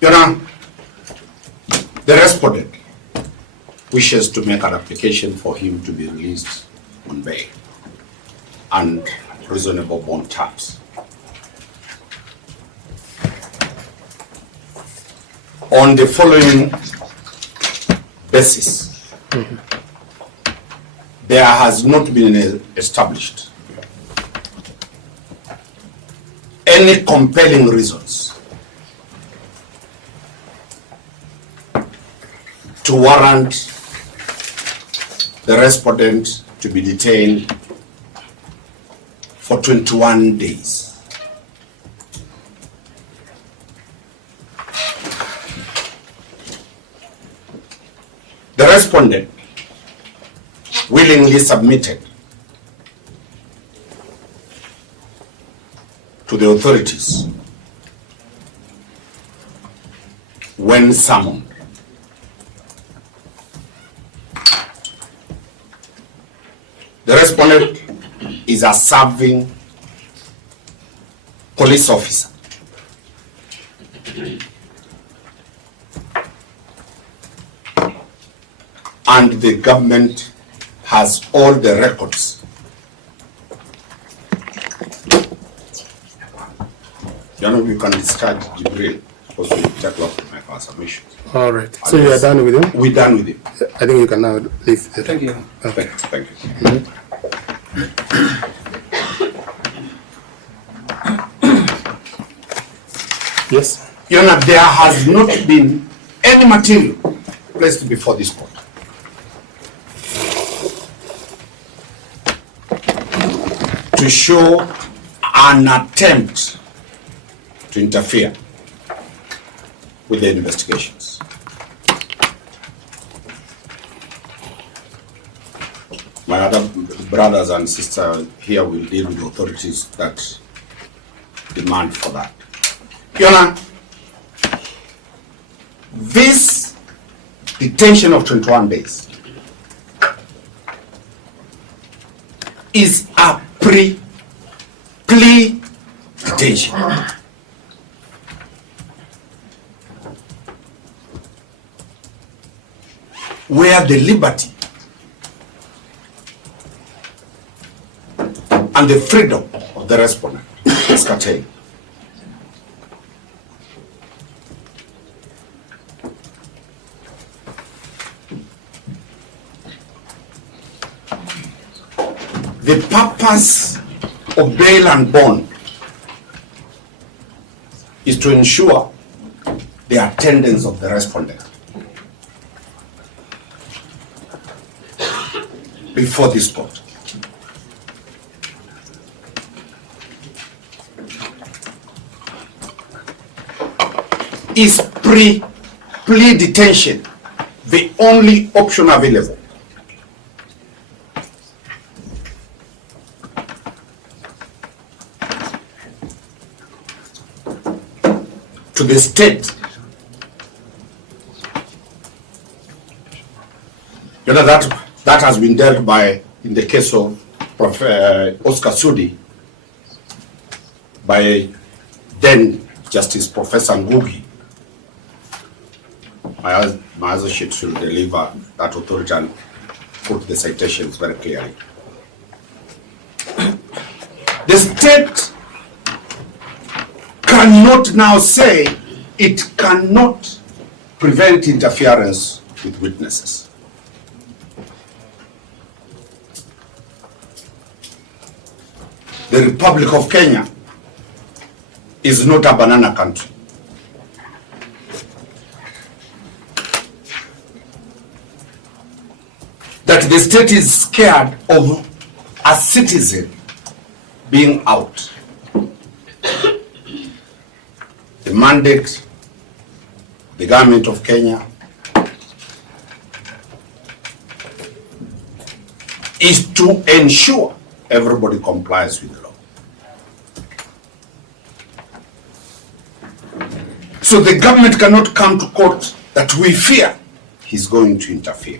Your Honor, the respondent wishes to make an application for him to be released on bail and reasonable bond terms. On the following basis, there has not been established any compelling reasons to warrant the respondent to be detained for 21 days. The respondent willingly submitted to the authorities when summoned. The respondent is a serving police officer. And the government has all the records. You know, you can discharge Jibril because we take off my submission. All right. So you are done with him? We're done with him. I think you can now leave. Thank you. Okay. Thank you. Yes. Your Honor, there has not been any material placed before this court to show an attempt to interfere with the investigations. My other brothers and sisters here will deal with the authorities that demand for that. Your Honor, this detention of 21 days is a plea detention. Where the liberty and the freedom of the respondent is curtailed. The purpose of bail and bond is to ensure the attendance of the respondent before this court. Is plea detention the only option available? To the state? You know, that has been dealt by, in the case of Oscar Sudi, by then Justice Professor Ngugi. My associate should deliver that authority and put the citations very clearly. The state cannot now say it cannot prevent interference with witnesses. The Republic of Kenya is not a banana country. That the state is scared of a citizen being out. The mandate of the government of Kenya is to ensure everybody complies with the law. So the government cannot come to court that we fear he's going to interfere.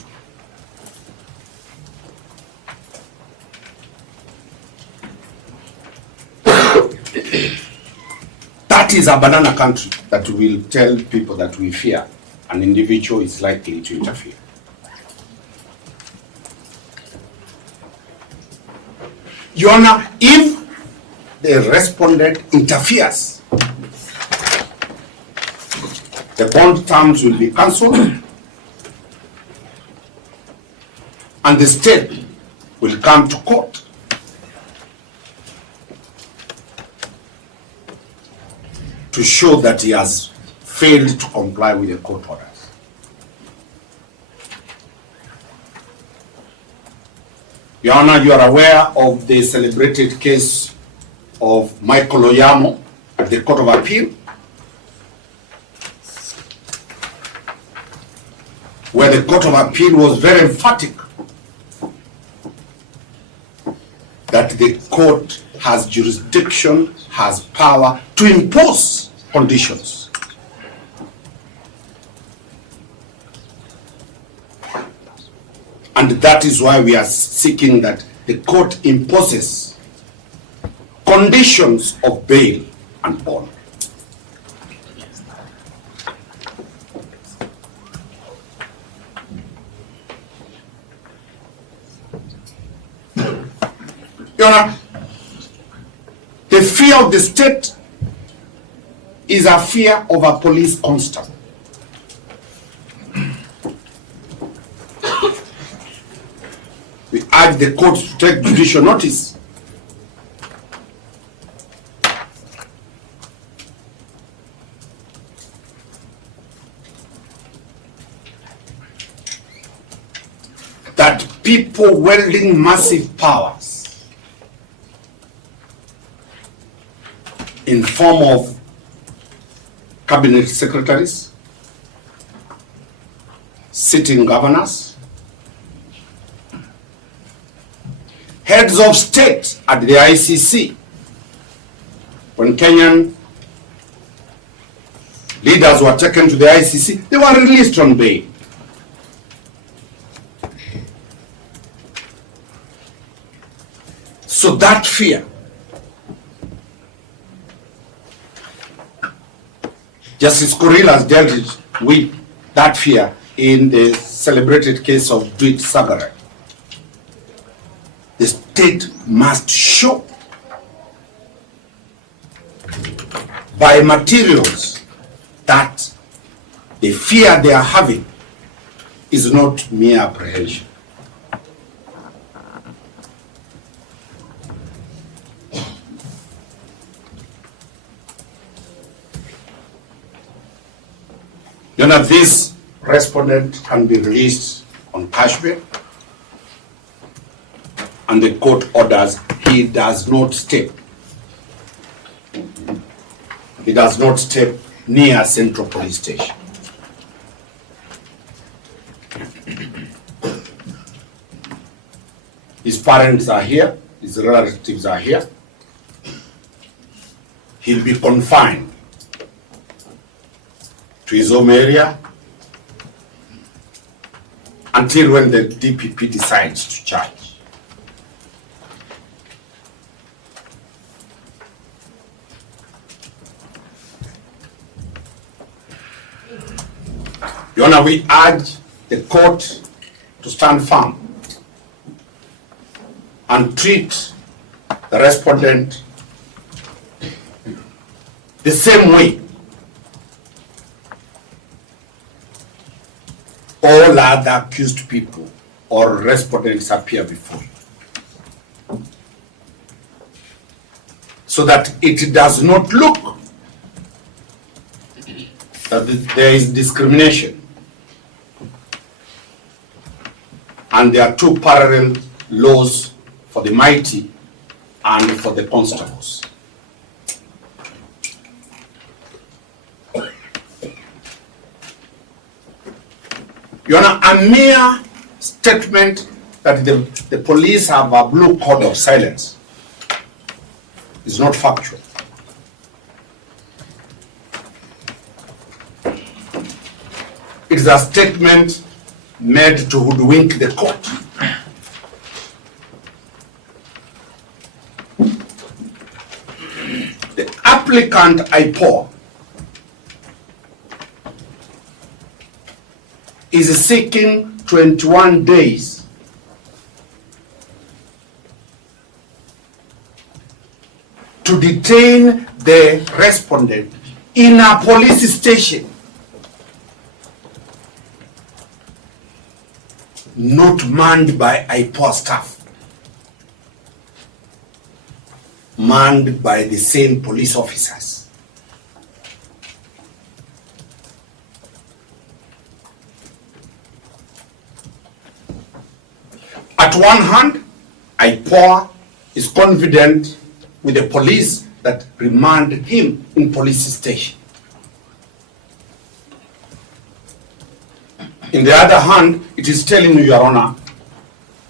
That That is a banana country that will tell people that we fear an individual is likely to interfere. Your Honor, if the respondent interferes, the bond terms will be cancelled and the state will come to court to show that he has failed to comply with the court orders. Your Honor, you are aware of the celebrated case of Michael Oyamo at the Court of Appeal, where the Court of Appeal was very emphatic that the court has jurisdiction, has power to impose conditions. And that is why we are seeking that the court imposes conditions of bail and bond. Your Honor, the fear of the state is a fear of a police constable. We urge the court to take judicial notice that people wielding massive powers in form of cabinet secretaries, sitting governors, heads of state at the ICC, when Kenyan leaders were taken to the ICC, they were released on bail. So that fear, Justice Kurila has dealt with that fear in the celebrated case of Dwight Sagarai. The state must show by materials that the fear they are having is not mere apprehension. None of this respondent can be released on cash bail, and the court orders he does not step. He does not step near Central Police Station. His parents are here, his relatives are here. He'll be confined to his home area until when the DPP decides to charge. Your Honor, we urge the court to stand firm and treat the respondent the same way all other accused people or respondents appear before you, so that it does not look that there is discrimination and there are two parallel laws for the mighty and for the constables. Your Honor, a mere statement that the police have a blue code of silence is not factual. It is a statement made to hoodwink the court. The applicant IPOA is seeking 21 days to detain the respondent in a police station not manned by IPOA staff, manned by the same police officers. At one hand, IPOA is confident with the police that remanded him in police station. In the other hand, it is telling you, Your Honor,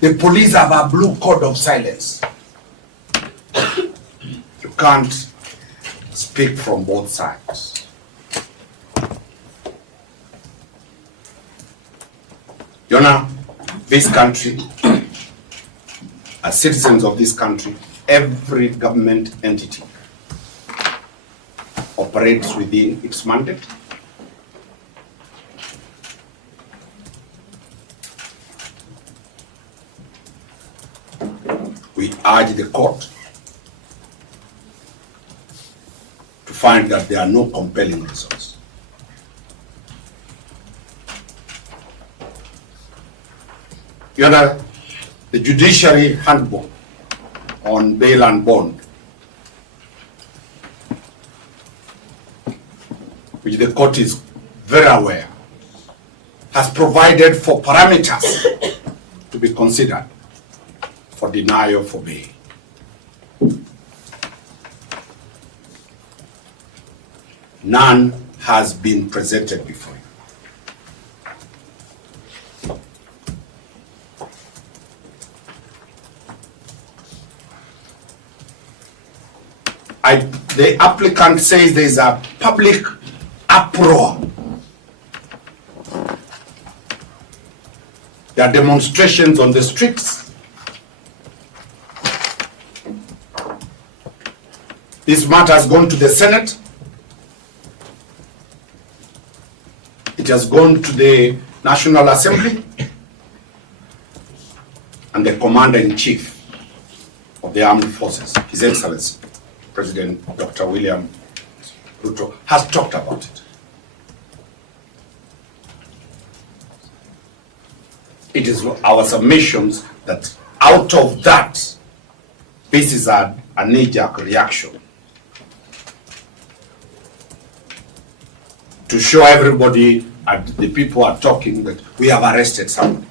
the police have a blue code of silence. You can't speak from both sides. Your Honor, this country, as citizens of this country, every government entity operates within its mandate. We urge the court to find that there are no compelling reasons. Your Honor, the Judiciary Handbook on bail and bond, which the court is very aware, has provided for parameters to be considered for denial for bail. None has been presented before you. The applicant says there is a public uproar. There are demonstrations on the streets. This matter has gone to the Senate. It has gone to the National Assembly. And the Commander-in-Chief of the Armed Forces, His Excellency, President Dr. William Ruto, has talked about it. It is our submissions that out of that, this is a knee-jerk reaction to show everybody and the people are talking that we have arrested someone.